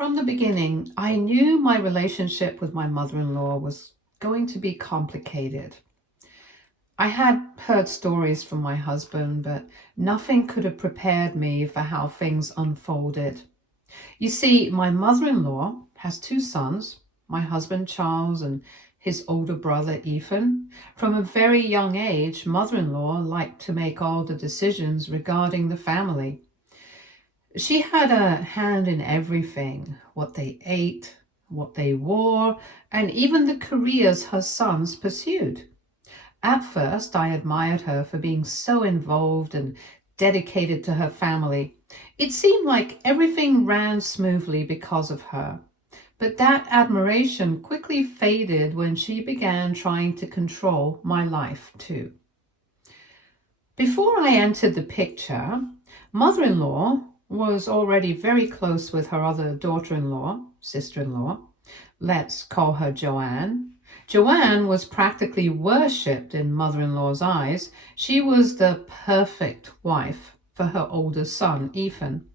From the beginning, I knew my relationship with my mother-in-law was going to be complicated. I had heard stories from my husband, but nothing could have prepared me for how things unfolded. You see, my mother-in-law has two sons, my husband Charles and his older brother Ethan. From a very young age, mother-in-law liked to make all the decisions regarding the family. She had a hand in everything, what they ate, what they wore, and even the careers her sons pursued. At first, I admired her for being so involved and dedicated to her family. It seemed like everything ran smoothly because of her. But that admiration quickly faded when she began trying to control my life too. Before I entered the picture, mother-in-law was already very close with her other daughter-in-law, sister-in-law. Let's call her Joanne. Joanne was practically worshipped in mother-in-law's eyes. She was the perfect wife for her older son, Ethan.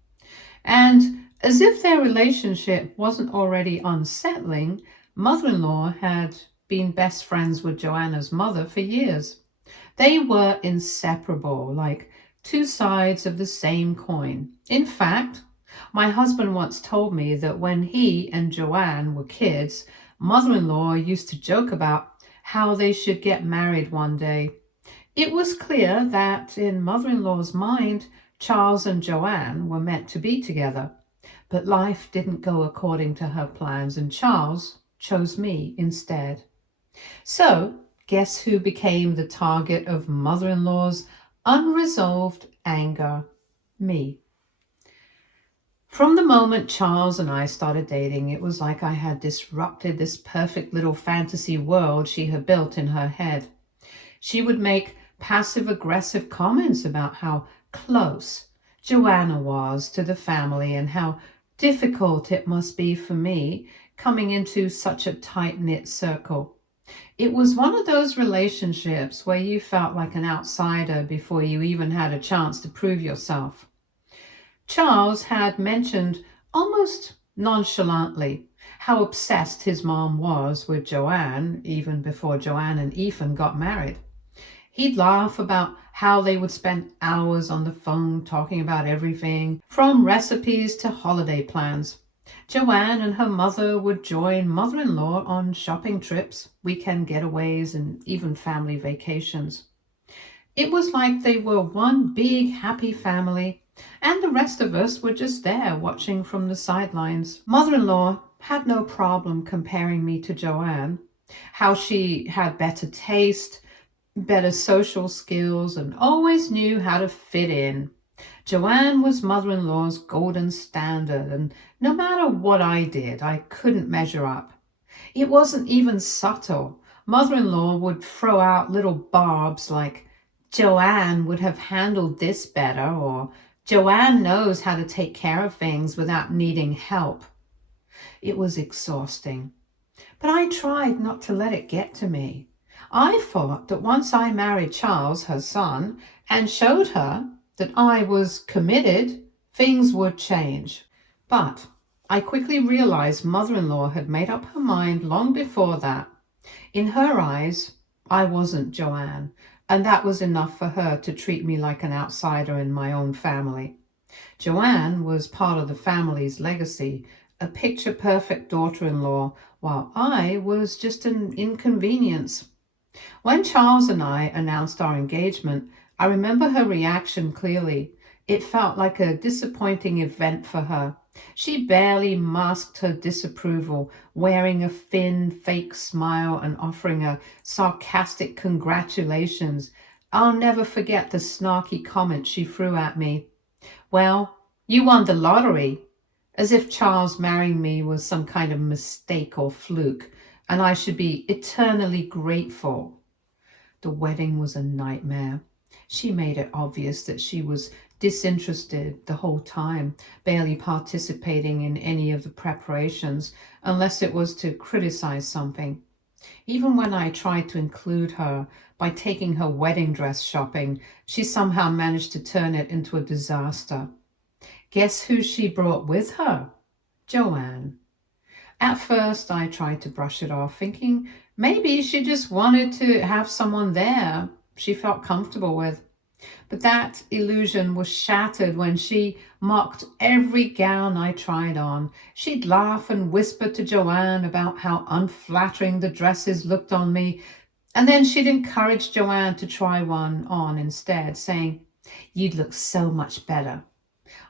And as if their relationship wasn't already unsettling, mother-in-law had been best friends with Joanna's mother for years. They were inseparable, like two sides of the same coin. In fact, my husband once told me that when he and Joanne were kids, mother-in-law used to joke about how they should get married one day. It was clear that in mother-in-law's mind, Charles and Joanne were meant to be together. But life didn't go according to her plans, and Charles chose me instead. So, guess who became the target of mother-in-law's unresolved anger? Me. From the moment Charles and I started dating, it was like I had disrupted this perfect little fantasy world she had built in her head. She would make passive-aggressive comments about how close Joanna was to the family and how difficult it must be for me coming into such a tight-knit circle. It was one of those relationships where you felt like an outsider before you even had a chance to prove yourself. Charles had mentioned almost nonchalantly how obsessed his mom was with Joanne even before Joanne and Ethan got married. He'd laugh about how they would spend hours on the phone talking about everything, from recipes to holiday plans. Joanne and her mother would join mother-in-law on shopping trips, weekend getaways, and even family vacations. It was like they were one big happy family, and the rest of us were just there watching from the sidelines. Mother-in-law had no problem comparing me to Joanne, how she had better taste, better social skills, and always knew how to fit in. Joanne was mother-in-law's golden standard, and no matter what I did, I couldn't measure up. It wasn't even subtle. Mother-in-law would throw out little barbs like, Joanne would have handled this better, or Joanne knows how to take care of things without needing help. It was exhausting, but I tried not to let it get to me. I thought that once I married Charles, her son, and showed her that I was committed, things would change. But I quickly realized mother-in-law had made up her mind long before that. In her eyes, I wasn't Joanne, and that was enough for her to treat me like an outsider in my own family. Joanne was part of the family's legacy, a picture-perfect daughter-in-law, while I was just an inconvenience. When Charles and I announced our engagement, I remember her reaction clearly. It felt like a disappointing event for her. She barely masked her disapproval, wearing a thin, fake smile and offering a sarcastic congratulations. I'll never forget the snarky comment she threw at me. Well, you won the lottery, as if Charles marrying me was some kind of mistake or fluke, and I should be eternally grateful. The wedding was a nightmare. She made it obvious that she was disinterested the whole time, barely participating in any of the preparations, unless it was to criticize something. Even when I tried to include her by taking her wedding dress shopping, she somehow managed to turn it into a disaster. Guess who she brought with her? Joanne. At first, I tried to brush it off, thinking maybe she just wanted to have someone there she felt comfortable with. But that illusion was shattered when she mocked every gown I tried on. She'd laugh and whisper to Joanne about how unflattering the dresses looked on me, and then she'd encourage Joanne to try one on instead, saying, "You'd look so much better."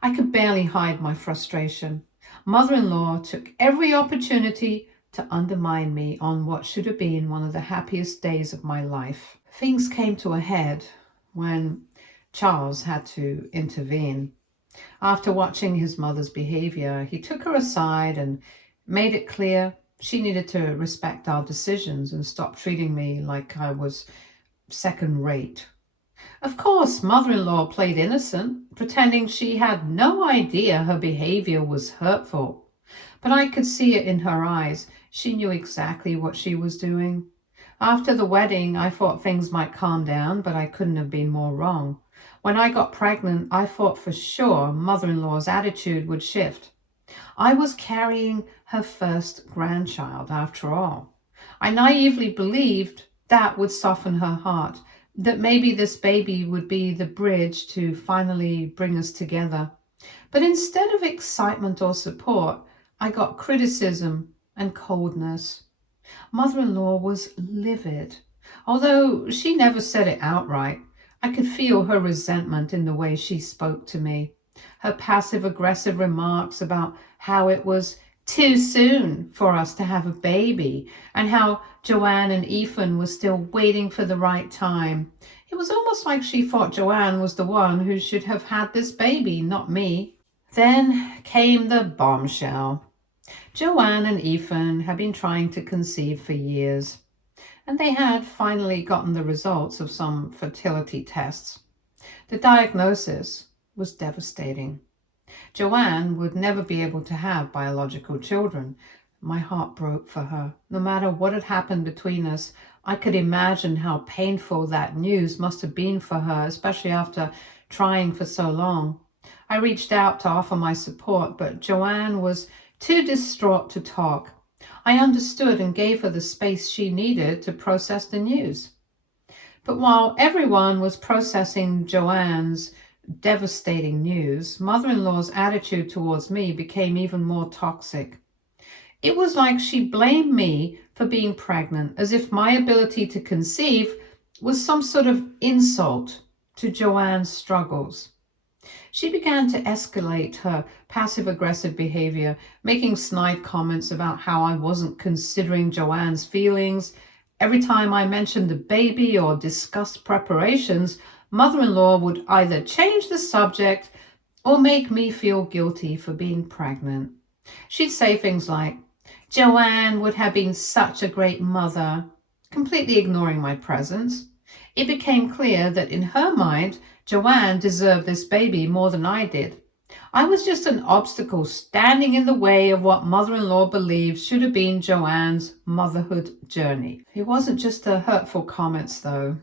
I could barely hide my frustration. Mother-in-law took every opportunity to undermine me on what should have been one of the happiest days of my life. Things came to a head when Charles had to intervene. After watching his mother's behavior, he took her aside and made it clear she needed to respect our decisions and stop treating me like I was second rate. Of course, mother-in-law played innocent, pretending she had no idea her behavior was hurtful. But I could see it in her eyes. She knew exactly what she was doing. After the wedding, I thought things might calm down, but I couldn't have been more wrong. When I got pregnant, I thought for sure mother-in-law's attitude would shift. I was carrying her first grandchild, after all. I naively believed that would soften her heart, that maybe this baby would be the bridge to finally bring us together. But instead of excitement or support, I got criticism and coldness. Mother-in-law was livid. Although she never said it outright, I could feel her resentment in the way she spoke to me. Her passive-aggressive remarks about how it was too soon for us to have a baby and how Joanne and Ethan were still waiting for the right time. It was almost like she thought Joanne was the one who should have had this baby, not me. Then came the bombshell. Joanne and Ethan had been trying to conceive for years, and they had finally gotten the results of some fertility tests. The diagnosis was devastating. Joanne would never be able to have biological children. My heart broke for her. No matter what had happened between us, I could imagine how painful that news must have been for her, especially after trying for so long. I reached out to offer my support, but Joanne was too distraught to talk. I understood and gave her the space she needed to process the news. But while everyone was processing Joanne's devastating news, mother-in-law's attitude towards me became even more toxic. It was like she blamed me for being pregnant, as if my ability to conceive was some sort of insult to Joanne's struggles. She began to escalate her passive-aggressive behavior, making snide comments about how I wasn't considering Joanne's feelings. Every time I mentioned the baby or discussed preparations, mother-in-law would either change the subject or make me feel guilty for being pregnant. She'd say things like, "Joanne would have been such a great mother," completely ignoring my presence. It became clear that in her mind, Joanne deserved this baby more than I did. I was just an obstacle standing in the way of what mother-in-law believed should have been Joanne's motherhood journey. It wasn't just the hurtful comments, though.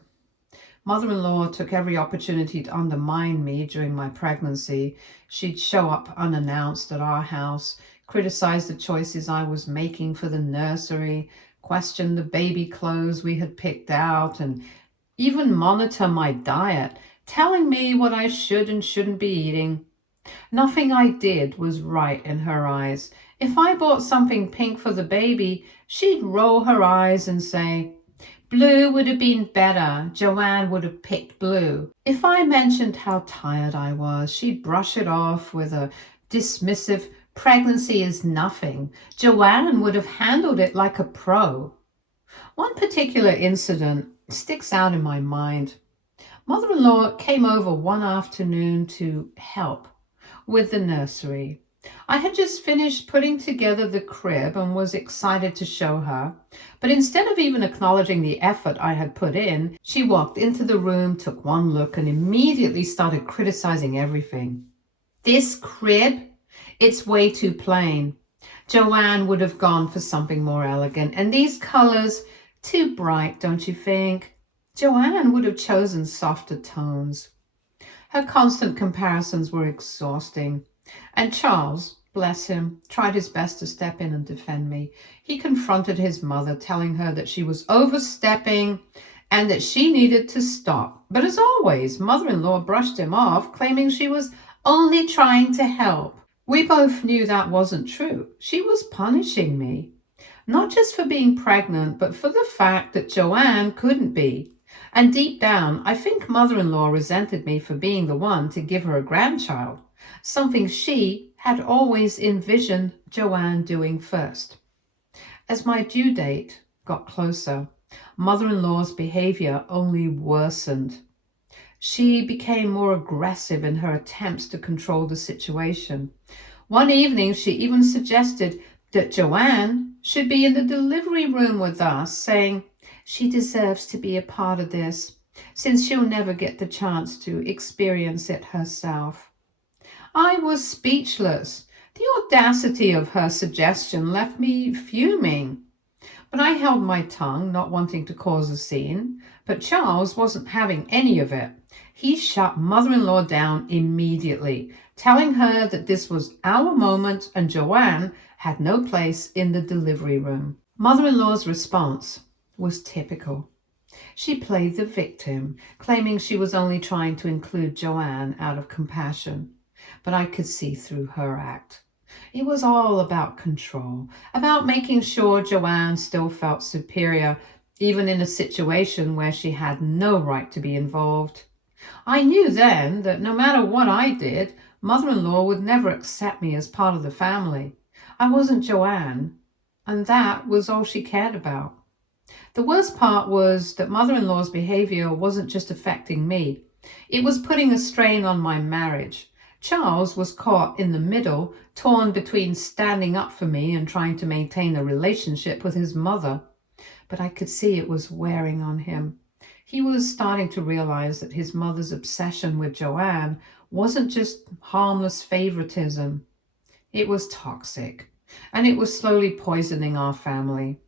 Mother-in-law took every opportunity to undermine me during my pregnancy. She'd show up unannounced at our house, criticize the choices I was making for the nursery, question the baby clothes we had picked out, and even monitor my diet, telling me what I should and shouldn't be eating. Nothing I did was right in her eyes. If I bought something pink for the baby, she'd roll her eyes and say, "Blue would have been better. Joanne would have picked blue." If I mentioned how tired I was, she'd brush it off with a dismissive, "Pregnancy is nothing. Joanne would have handled it like a pro." One particular incident sticks out in my mind. Mother-in-law came over one afternoon to help with the nursery. I had just finished putting together the crib and was excited to show her, but instead of even acknowledging the effort I had put in, she walked into the room, took one look, and immediately started criticizing everything. "This crib? It's way too plain. Joanne would have gone for something more elegant, and these colors, too bright, don't you think? Joanne would have chosen softer tones." Her constant comparisons were exhausting. And Charles, bless him, tried his best to step in and defend me. He confronted his mother, telling her that she was overstepping and that she needed to stop. But as always, mother-in-law brushed him off, claiming she was only trying to help. We both knew that wasn't true. She was punishing me, not just for being pregnant, but for the fact that Joanne couldn't be. And deep down, I think mother-in-law resented me for being the one to give her a grandchild, something she had always envisioned Joanne doing first. As my due date got closer, mother-in-law's behavior only worsened. She became more aggressive in her attempts to control the situation. One evening, she even suggested that Joanne should be in the delivery room with us, saying she deserves to be a part of this, since she'll never get the chance to experience it herself. I was speechless. The audacity of her suggestion left me fuming. But I held my tongue, not wanting to cause a scene. But Charles wasn't having any of it. He shut mother-in-law down immediately, telling her that this was our moment and Joanne had no place in the delivery room. Mother-in-law's response was typical. She played the victim, claiming she was only trying to include Joanne out of compassion. But I could see through her act. It was all about control, about making sure Joanne still felt superior, even in a situation where she had no right to be involved. I knew then that no matter what I did, mother-in-law would never accept me as part of the family. I wasn't Joanne, and that was all she cared about. The worst part was that mother-in-law's behavior wasn't just affecting me. It was putting a strain on my marriage. Charles was caught in the middle, torn between standing up for me and trying to maintain a relationship with his mother. But I could see it was wearing on him. He was starting to realize that his mother's obsession with Joanne wasn't just harmless favoritism. It was toxic, and it was slowly poisoning our family.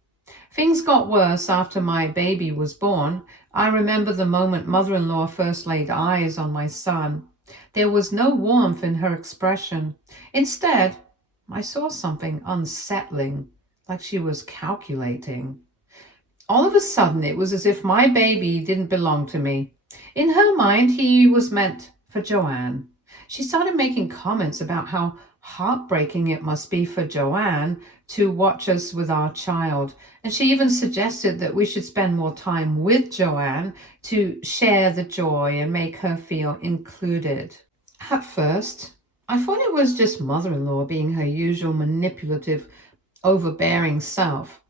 Things got worse after my baby was born. I remember the moment mother-in-law first laid eyes on my son. There was no warmth in her expression. Instead, I saw something unsettling, like she was calculating. All of a sudden, it was as if my baby didn't belong to me. In her mind, he was meant for Joanne. She started making comments about how heartbreaking it must be for Joanne to watch us with our child. And she even suggested that we should spend more time with Joanne to share the joy and make her feel included. At first, I thought it was just mother-in-law being her usual manipulative, overbearing self.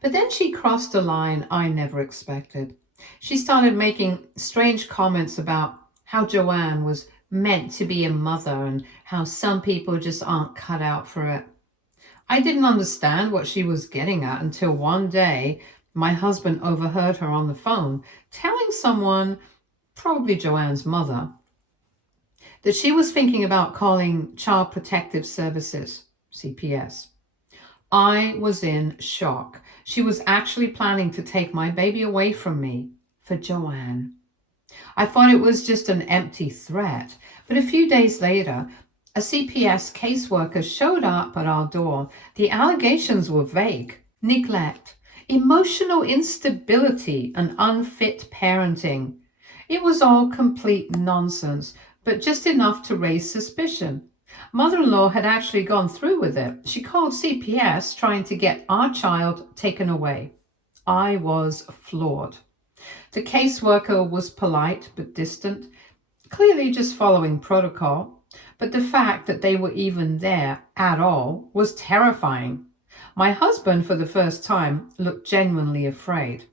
But then she crossed a line I never expected. She started making strange comments about how Joanne was meant to be a mother and how some people just aren't cut out for it. I didn't understand what she was getting at until one day my husband overheard her on the phone telling someone, probably Joanne's mother, that she was thinking about calling Child Protective Services, CPS. I was in shock. She was actually planning to take my baby away from me for Joanne. I thought it was just an empty threat, but a few days later, a CPS caseworker showed up at our door. The allegations were vague: neglect, emotional instability, and unfit parenting. It was all complete nonsense, but just enough to raise suspicion. Mother-in-law had actually gone through with it. She called CPS trying to get our child taken away. I was floored. The caseworker was polite but distant, clearly just following protocol. But the fact that they were even there at all was terrifying. My husband, for the first time, looked genuinely afraid.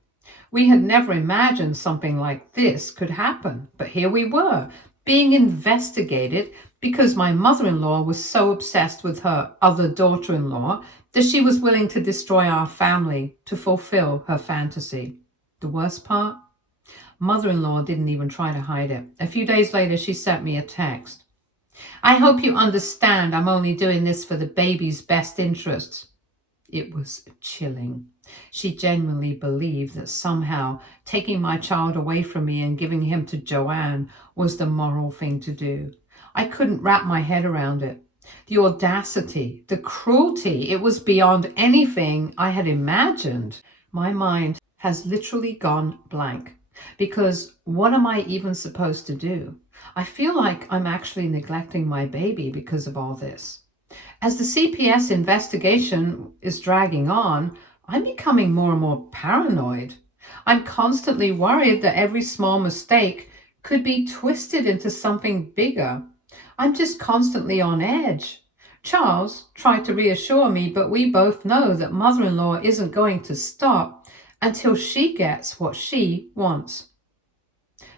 We had never imagined something like this could happen, but here we were, being investigated because my mother-in-law was so obsessed with her other daughter-in-law that she was willing to destroy our family to fulfill her fantasy. The worst part? Mother-in-law didn't even try to hide it. A few days later, she sent me a text. "I hope you understand I'm only doing this for the baby's best interests." It was chilling. She genuinely believed that somehow taking my child away from me and giving him to Joanne was the moral thing to do. I couldn't wrap my head around it. The audacity, the cruelty, it was beyond anything I had imagined. My mind has literally gone blank because what am I even supposed to do? I feel like I'm actually neglecting my baby because of all this. As the CPS investigation is dragging on, I'm becoming more and more paranoid. I'm constantly worried that every small mistake could be twisted into something bigger. I'm just constantly on edge. Charles tried to reassure me, but we both know that mother-in-law isn't going to stop until she gets what she wants.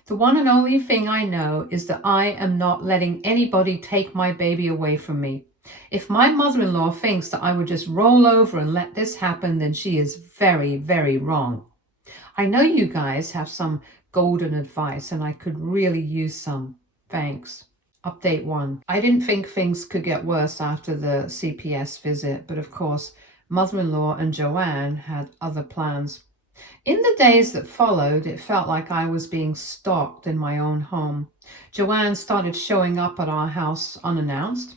The one and only thing I know is that I am not letting anybody take my baby away from me. If my mother-in-law thinks that I would just roll over and let this happen, then she is very, very wrong. I know you guys have some golden advice and I could really use some. Thanks. Update 1. I didn't think things could get worse after the CPS visit, but of course, mother-in-law and Joanne had other plans. In the days that followed, it felt like I was being stalked in my own home. Joanne started showing up at our house unannounced,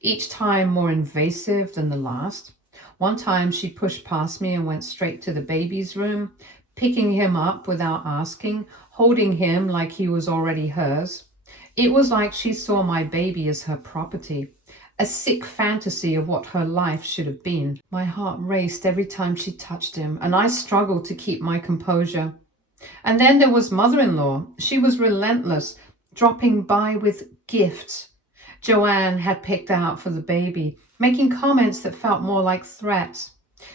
each time more invasive than the last. One time she pushed past me and went straight to the baby's room, picking him up without asking, holding him like he was already hers. It was like she saw my baby as her property, a sick fantasy of what her life should have been. My heart raced every time she touched him, and I struggled to keep my composure. And then there was mother-in-law. She was relentless, dropping by with gifts Joanne had picked out for the baby, making comments that felt more like threats.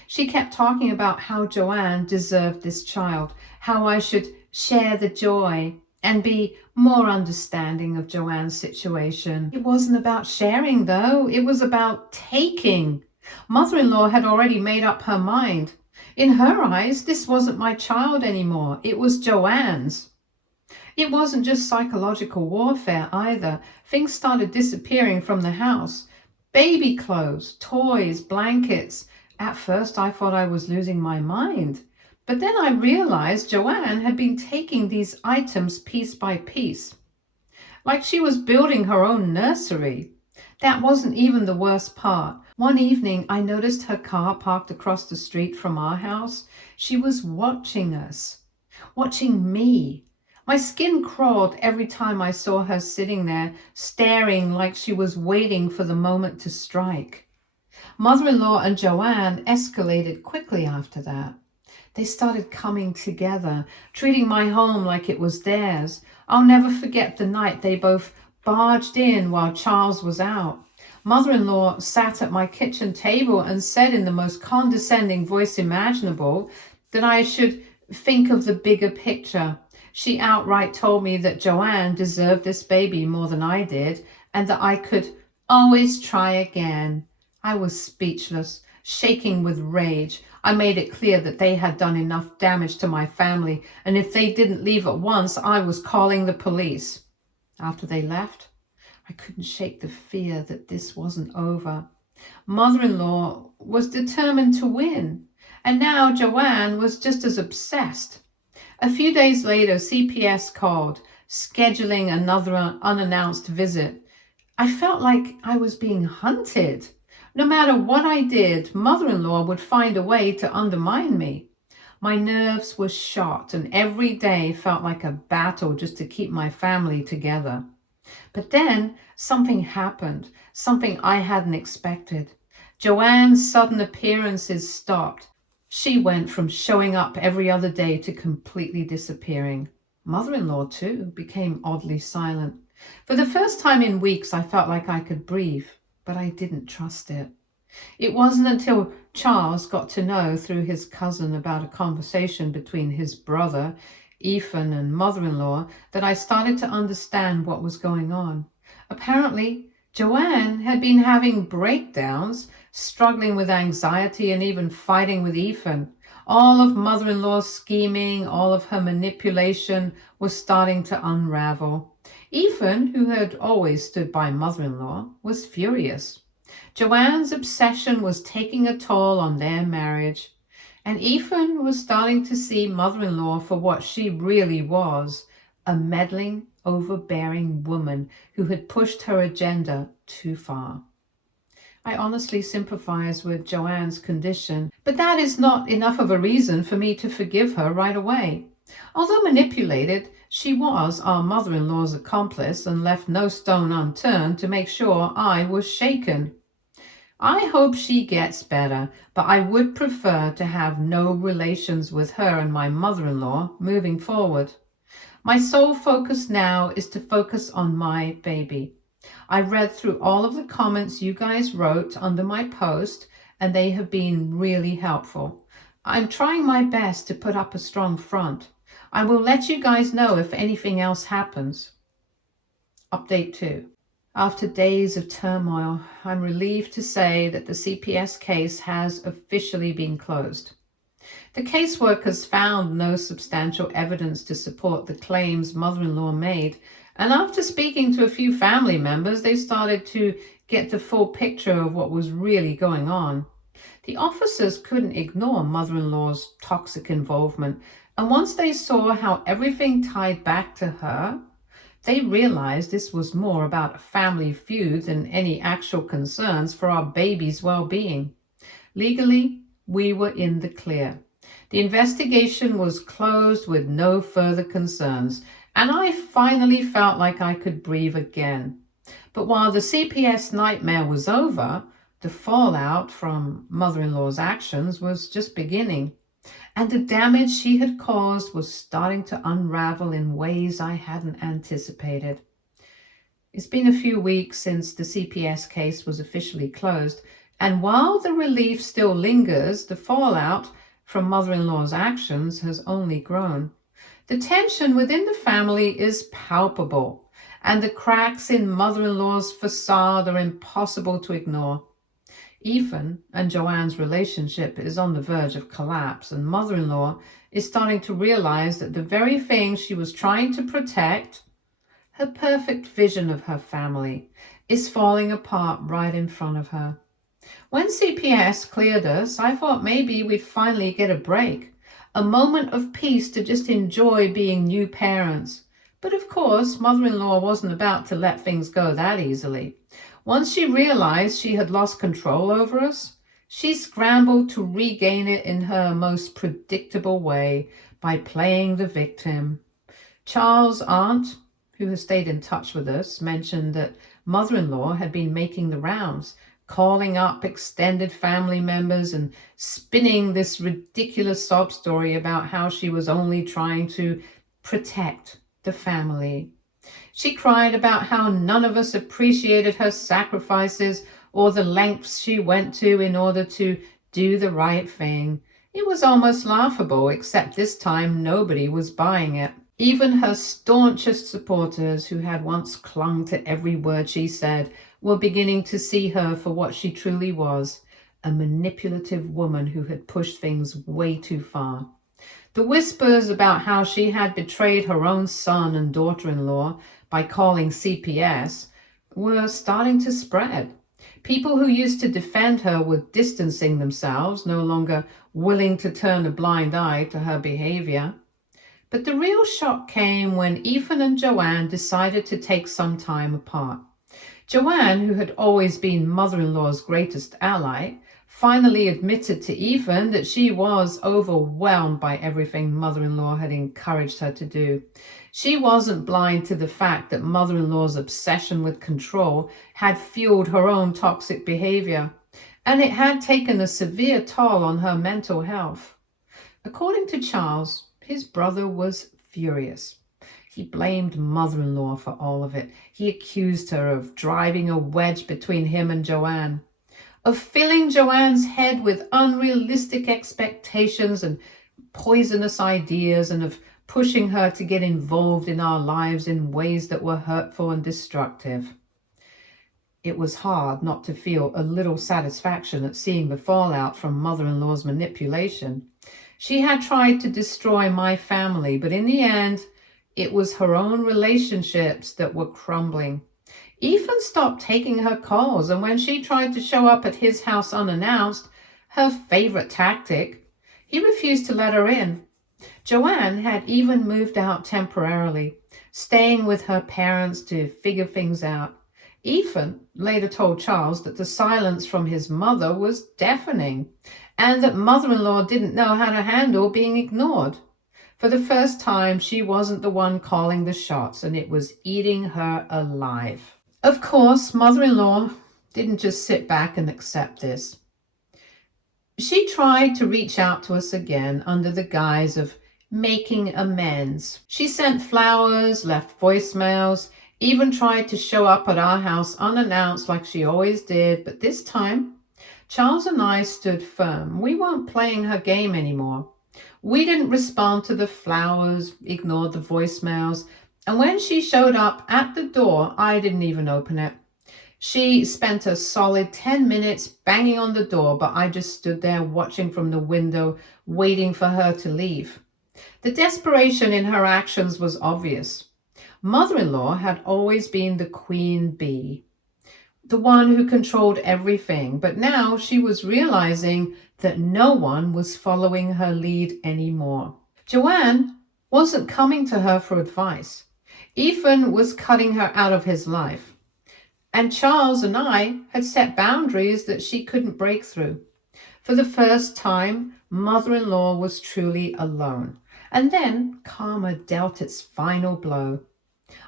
She kept talking about how Joanne deserved this child, how I should share the joy and be more understanding of Joanne's situation. It wasn't about sharing, though. It was about taking. Mother-in-law had already made up her mind. In her eyes, this wasn't my child anymore. It was Joanne's. It wasn't just psychological warfare either. Things started disappearing from the house. Baby clothes, toys, blankets. At first, I thought I was losing my mind. But then I realized Joanne had been taking these items piece by piece, like she was building her own nursery. That wasn't even the worst part. One evening, I noticed her car parked across the street from our house. She was watching us, watching me. My skin crawled every time I saw her sitting there, staring like she was waiting for the moment to strike. Mother-in-law and Joanne escalated quickly after that. They started coming together, treating my home like it was theirs. I'll never forget the night they both barged in while Charles was out. Mother-in-law sat at my kitchen table and said in the most condescending voice imaginable that I should think of the bigger picture. She outright told me that Joanne deserved this baby more than I did and that I could always try again. I was speechless, shaking with rage. I made it clear that they had done enough damage to my family, and if they didn't leave at once, I was calling the police. After they left, I couldn't shake the fear that this wasn't over. Mother-in-law was determined to win, and now Joanne was just as obsessed. A few days later, CPS called, scheduling another unannounced visit. I felt like I was being hunted. No matter what I did, mother-in-law would find a way to undermine me. My nerves were shot, and every day felt like a battle just to keep my family together. But then something happened, something I hadn't expected. Joanne's sudden appearances stopped. She went from showing up every other day to completely disappearing. Mother-in-law, too, became oddly silent. For the first time in weeks, I felt like I could breathe, but I didn't trust it. It wasn't until Charles got to know through his cousin about a conversation between his brother, Ethan, and mother-in-law that I started to understand what was going on. Apparently, Joanne had been having breakdowns, struggling with anxiety and even fighting with Ethan. All of mother-in-law's scheming, all of her manipulation was starting to unravel. Ethan, who had always stood by mother-in-law, was furious. Joanne's obsession was taking a toll on their marriage, and Ethan was starting to see mother-in-law for what she really was, a meddling, overbearing woman who had pushed her agenda too far. I honestly sympathize with Joanne's condition, but that is not enough of a reason for me to forgive her right away. Although manipulated, she was our mother-in-law's accomplice and left no stone unturned to make sure I was shaken. I hope she gets better, but I would prefer to have no relations with her and my mother-in-law moving forward. My sole focus now is to focus on my baby. I read through all of the comments you guys wrote under my post, and they have been really helpful. I'm trying my best to put up a strong front. I will let you guys know if anything else happens. Update 2. After days of turmoil, I'm relieved to say that the CPS case has officially been closed. The caseworkers found no substantial evidence to support the claims mother-in-law made, and after speaking to a few family members, they started to get the full picture of what was really going on. The officers couldn't ignore mother-in-law's toxic involvement, and once they saw how everything tied back to her, they realized this was more about a family feud than any actual concerns for our baby's well-being. Legally, we were in the clear. The investigation was closed with no further concerns, and I finally felt like I could breathe again. But while the CPS nightmare was over, the fallout from mother-in-law's actions was just beginning, and the damage she had caused was starting to unravel in ways I hadn't anticipated. It's been a few weeks since the CPS case was officially closed, and while the relief still lingers, the fallout from mother-in-law's actions has only grown. The tension within the family is palpable, and the cracks in mother-in-law's facade are impossible to ignore. Ethan and Joanne's relationship is on the verge of collapse, and mother-in-law is starting to realize that the very thing she was trying to protect, her perfect vision of her family, is falling apart right in front of her. When CPS cleared us, I thought maybe we'd finally get a break, a moment of peace to just enjoy being new parents. But of course, mother-in-law wasn't about to let things go that easily. Once she realized she had lost control over us, she scrambled to regain it in her most predictable way by playing the victim. Charles' aunt, who has stayed in touch with us, mentioned that mother-in-law had been making the rounds, calling up extended family members and spinning this ridiculous sob story about how she was only trying to protect the family. She cried about how none of us appreciated her sacrifices or the lengths she went to in order to do the right thing. It was almost laughable, except this time nobody was buying it. Even her staunchest supporters, who had once clung to every word she said, were beginning to see her for what she truly was, a manipulative woman who had pushed things way too far. The whispers about how she had betrayed her own son and daughter-in-law by calling CPS were starting to spread. People who used to defend her were distancing themselves, no longer willing to turn a blind eye to her behavior. But the real shock came when Ethan and Joanne decided to take some time apart. Joanne, who had always been mother-in-law's greatest ally, finally admitted to Ethan that she was overwhelmed by everything mother-in-law had encouraged her to do. She wasn't blind to the fact that mother-in-law's obsession with control had fueled her own toxic behavior, and it had taken a severe toll on her mental health. According to Charles, his brother was furious. He blamed mother-in-law for all of it. He accused her of driving a wedge between him and Joanne, of filling Joanne's head with unrealistic expectations and poisonous ideas, and of pushing her to get involved in our lives in ways that were hurtful and destructive. It was hard not to feel a little satisfaction at seeing the fallout from mother-in-law's manipulation. She had tried to destroy my family, but in the end, it was her own relationships that were crumbling. Ethan stopped taking her calls, and when she tried to show up at his house unannounced, her favorite tactic, he refused to let her in. Joanne had even moved out temporarily, staying with her parents to figure things out. Ethan later told Charles that the silence from his mother was deafening and that mother-in-law didn't know how to handle being ignored. For the first time, she wasn't the one calling the shots, and it was eating her alive. Of course, mother-in-law didn't just sit back and accept this. She tried to reach out to us again under the guise of making amends. She sent flowers, left voicemails, even tried to show up at our house unannounced like she always did, but this time, Charles and I stood firm. We weren't playing her game anymore. We didn't respond to the flowers, ignored the voicemails, and when she showed up at the door, I didn't even open it. She spent a solid 10 minutes banging on the door, but I just stood there watching from the window, waiting for her to leave. The desperation in her actions was obvious. Mother-in-law had always been the queen bee, the one who controlled everything, but now she was realizing that no one was following her lead anymore. Joanne wasn't coming to her for advice. Ethan was cutting her out of his life. And Charles and I had set boundaries that she couldn't break through. For the first time, mother-in-law was truly alone. And then karma dealt its final blow.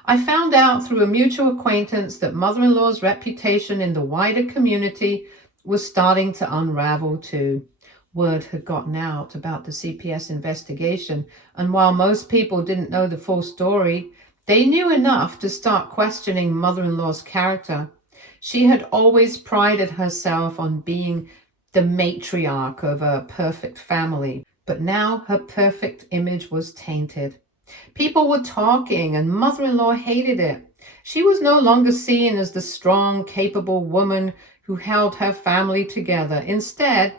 I found out through a mutual acquaintance that mother-in-law's reputation in the wider community was starting to unravel too. Word had gotten out about the CPS investigation, and while most people didn't know the full story, they knew enough to start questioning mother-in-law's character. She had always prided herself on being the matriarch of a perfect family, but now her perfect image was tainted. People were talking, and mother-in-law hated it. She was no longer seen as the strong, capable woman who held her family together. Instead,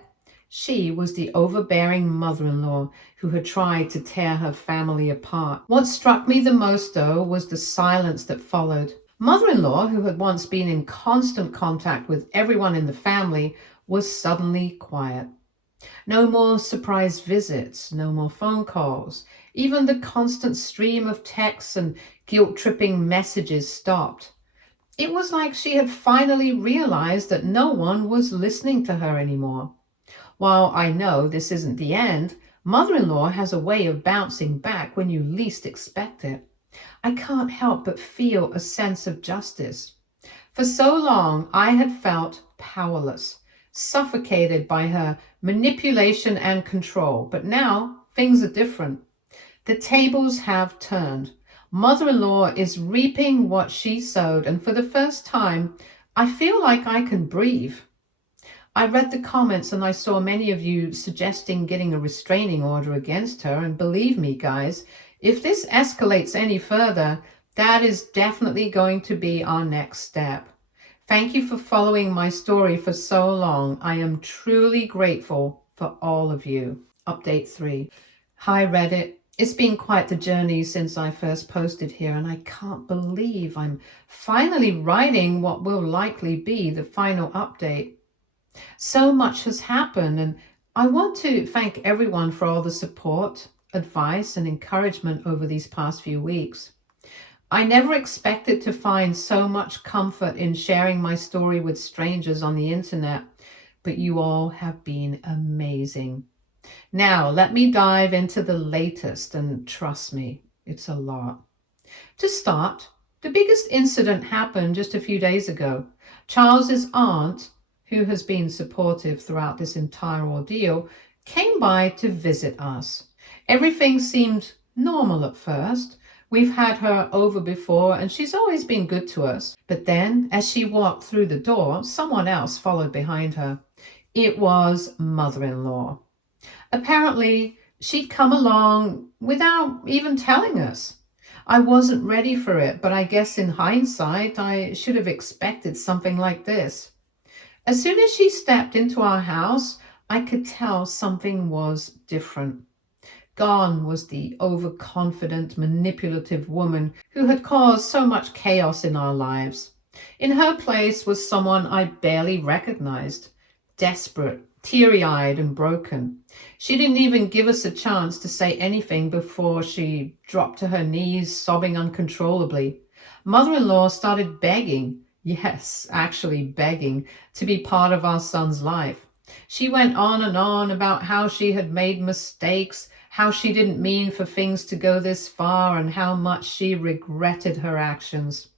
she was the overbearing mother-in-law who had tried to tear her family apart. What struck me the most, though, was the silence that followed. Mother-in-law, who had once been in constant contact with everyone in the family, was suddenly quiet. No more surprise visits, no more phone calls. Even the constant stream of texts and guilt-tripping messages stopped. It was like she had finally realized that no one was listening to her anymore. While I know this isn't the end, mother-in-law has a way of bouncing back when you least expect it. I can't help but feel a sense of justice. For so long, I had felt powerless, suffocated by her manipulation and control. But now, things are different. The tables have turned. Mother-in-law is reaping what she sowed, and for the first time, I feel like I can breathe. I read the comments and I saw many of you suggesting getting a restraining order against her, and believe me, guys, if this escalates any further, that is definitely going to be our next step. Thank you for following my story for so long. I am truly grateful for all of you. Update 3. Hi, Reddit. It's been quite the journey since I first posted here, and I can't believe I'm finally writing what will likely be the final update. So much has happened, and I want to thank everyone for all the support, advice, and encouragement over these past few weeks. I never expected to find so much comfort in sharing my story with strangers on the internet, but you all have been amazing. Now, let me dive into the latest, and trust me, it's a lot. To start, the biggest incident happened just a few days ago. Charles's aunt, who has been supportive throughout this entire ordeal, came by to visit us. Everything seemed normal at first. We've had her over before, and she's always been good to us. But then, as she walked through the door, someone else followed behind her. It was mother-in-law. Apparently, she'd come along without even telling us. I wasn't ready for it, but I guess in hindsight, I should have expected something like this. As soon as she stepped into our house, I could tell something was different. Gone was the overconfident, manipulative woman who had caused so much chaos in our lives. In her place was someone I barely recognized, desperate, teary-eyed, and broken. She didn't even give us a chance to say anything before she dropped to her knees, sobbing uncontrollably. Mother-in-law started begging, Yes, actually begging to be part of our son's life. She went on and on about how she had made mistakes, how she didn't mean for things to go this far, and how much she regretted her actions.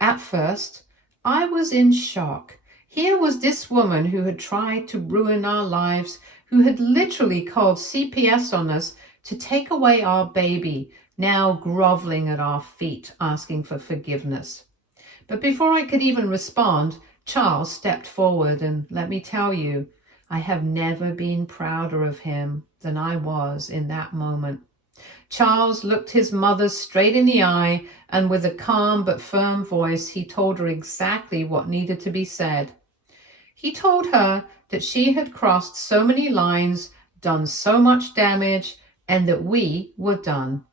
At first, I was in shock. Here was this woman who had tried to ruin our lives, who had literally called CPS on us to take away our baby, now groveling at our feet, asking for forgiveness. But before I could even respond, Charles stepped forward, and let me tell you, I have never been prouder of him than I was in that moment. Charles looked his mother straight in the eye, and with a calm but firm voice, he told her exactly what needed to be said. He told her that she had crossed so many lines, done so much damage, and that we were done.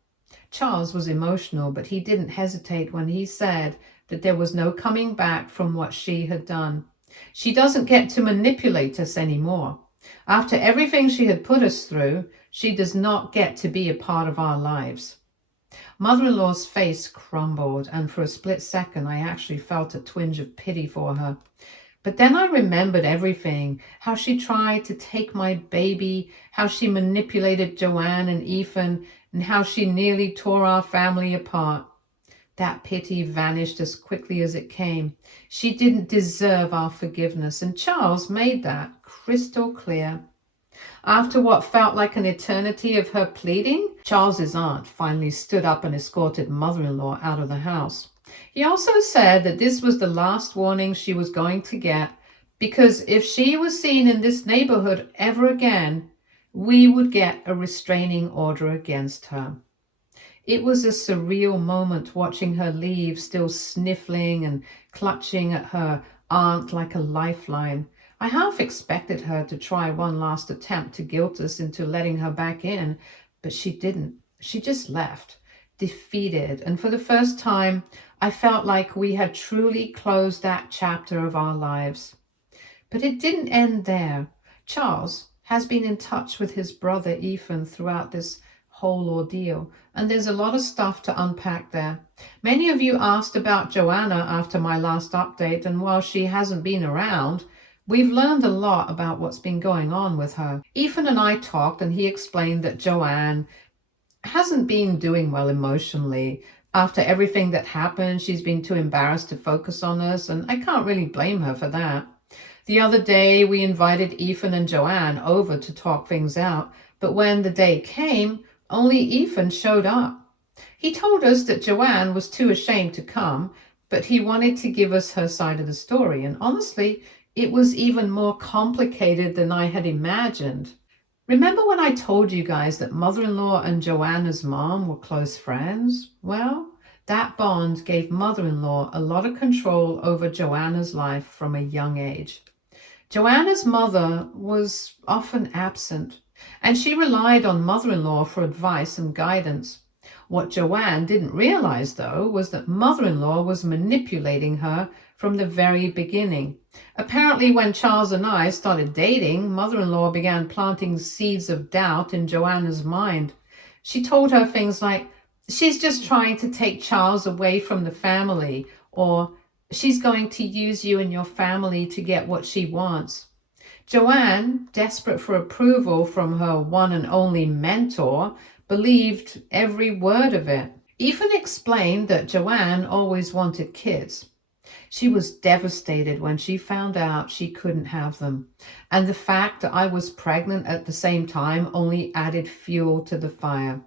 Charles was emotional, but he didn't hesitate when he said that there was no coming back from what she had done. She doesn't get to manipulate us anymore. After everything she had put us through, she does not get to be a part of our lives. Mother-in-law's face crumbled, and for a split second I actually felt a twinge of pity for her. But then I remembered everything, how she tried to take my baby, how she manipulated Joanne and Ethan, and how she nearly tore our family apart. That pity vanished as quickly as it came. She didn't deserve our forgiveness, and Charles made that crystal clear. After what felt like an eternity of her pleading, Charles's aunt finally stood up and escorted mother-in-law out of the house. He also said that this was the last warning she was going to get, because if she was seen in this neighborhood ever again, we would get a restraining order against her. It was a surreal moment watching her leave, still sniffling and clutching at her aunt like a lifeline. I half expected her to try one last attempt to guilt us into letting her back in, but she didn't. She just left, defeated, and for the first time, I felt like we had truly closed that chapter of our lives. But it didn't end there. Charles has been in touch with his brother Ethan throughout this whole ordeal, and there's a lot of stuff to unpack there. Many of you asked about Joanna after my last update, and while she hasn't been around, we've learned a lot about what's been going on with her. Ethan and I talked, and he explained that Joanne hasn't been doing well emotionally. After everything that happened, she's been too embarrassed to focus on us, and I can't really blame her for that. The other day, we invited Ethan and Joanne over to talk things out, but when the day came, only Ethan showed up. He told us that Joanne was too ashamed to come, but he wanted to give us her side of the story, and honestly, it was even more complicated than I had imagined. Remember when I told you guys that mother-in-law and Joanna's mom were close friends? Well, that bond gave mother-in-law a lot of control over Joanna's life from a young age. Joanna's mother was often absent, and she relied on mother-in-law for advice and guidance. What Joanne didn't realize, though, was that mother-in-law was manipulating her from the very beginning. Apparently, when Charles and I started dating, mother-in-law began planting seeds of doubt in Joanna's mind. She told her things like, "She's just trying to take Charles away from the family," or "She's going to use you and your family to get what she wants." Joanne, desperate for approval from her one and only mentor, believed every word of it. Ethan explained that Joanne always wanted kids. She was devastated when she found out she couldn't have them, and the fact that I was pregnant at the same time only added fuel to the fire.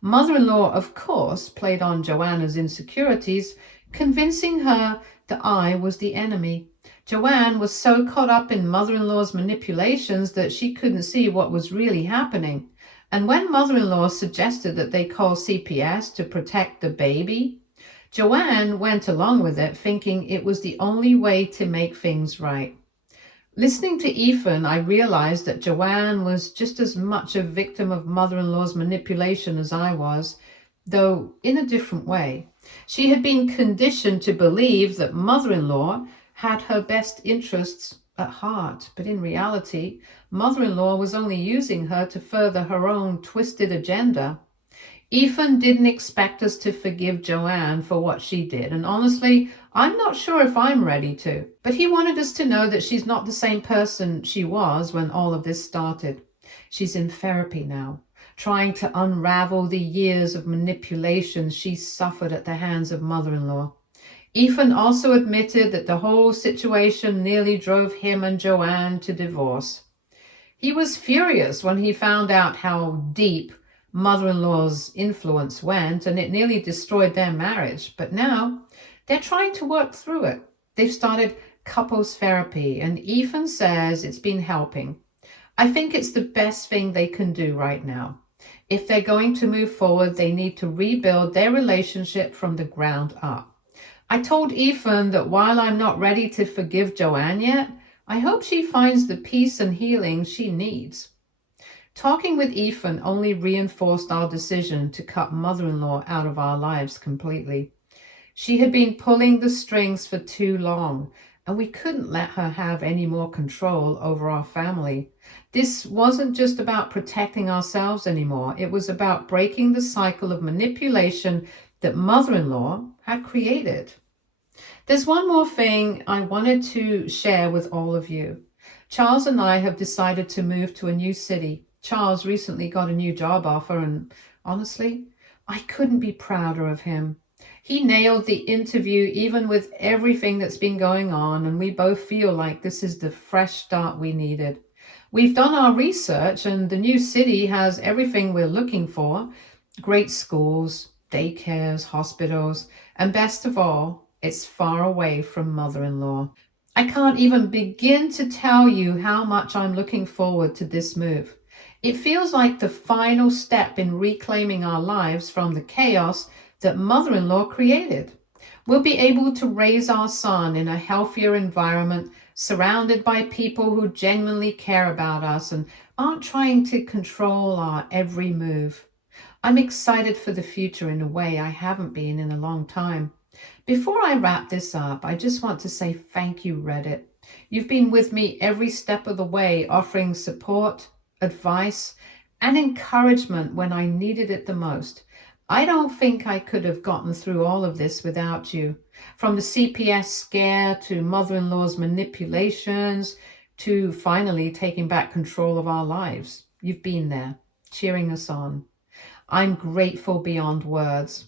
Mother-in-law, of course, played on Joanna's insecurities, convincing her that I was the enemy. Joanne was so caught up in mother-in-law's manipulations that she couldn't see what was really happening. And when mother-in-law suggested that they call CPS to protect the baby, Joanne went along with it, thinking it was the only way to make things right. Listening to Ethan, I realized that Joanne was just as much a victim of mother-in-law's manipulation as I was, though in a different way. She had been conditioned to believe that mother-in-law had her best interests at heart, but in reality, mother-in-law was only using her to further her own twisted agenda. Ethan didn't expect us to forgive Joanne for what she did, and honestly, I'm not sure if I'm ready to. But he wanted us to know that she's not the same person she was when all of this started. She's in therapy now, trying to unravel the years of manipulation she suffered at the hands of mother-in-law. Ethan also admitted that the whole situation nearly drove him and Joanne to divorce. He was furious when he found out how deep mother-in-law's influence went, and it nearly destroyed their marriage. But now they're trying to work through it. They've started couples therapy, and Ethan says it's been helping. I think it's the best thing they can do right now. If they're going to move forward, they need to rebuild their relationship from the ground up. I told Ethan that while I'm not ready to forgive Joanne yet, I hope she finds the peace and healing she needs. Talking with Ethan only reinforced our decision to cut mother-in-law out of our lives completely. She had been pulling the strings for too long, and we couldn't let her have any more control over our family. This wasn't just about protecting ourselves anymore. It was about breaking the cycle of manipulation that mother-in-law had created. There's one more thing I wanted to share with all of you. Charles and I have decided to move to a new city. Charles recently got a new job offer, and honestly, I couldn't be prouder of him. He nailed the interview even with everything that's been going on, and we both feel like this is the fresh start we needed. We've done our research, and the new city has everything we're looking for: great schools, daycares, hospitals, and best of all, it's far away from mother-in-law. I can't even begin to tell you how much I'm looking forward to this move. It feels like the final step in reclaiming our lives from the chaos that mother-in-law created. We'll be able to raise our son in a healthier environment, surrounded by people who genuinely care about us and aren't trying to control our every move. I'm excited for the future in a way I haven't been in a long time. Before I wrap this up, I just want to say thank you, Reddit. You've been with me every step of the way, offering support, advice, and encouragement when I needed it the most. I don't think I could have gotten through all of this without you. From the CPS scare to mother-in-law's manipulations to finally taking back control of our lives. You've been there, cheering us on. I'm grateful beyond words.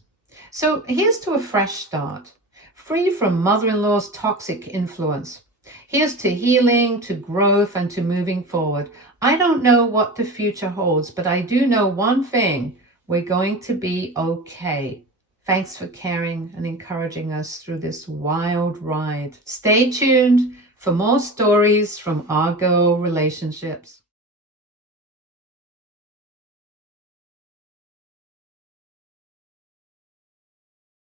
So here's to a fresh start, free from mother-in-law's toxic influence. Here's to healing, to growth, and to moving forward. I don't know what the future holds, but I do know one thing: we're going to be okay. Thanks for caring and encouraging us through this wild ride. Stay tuned for more stories from our girl relationships.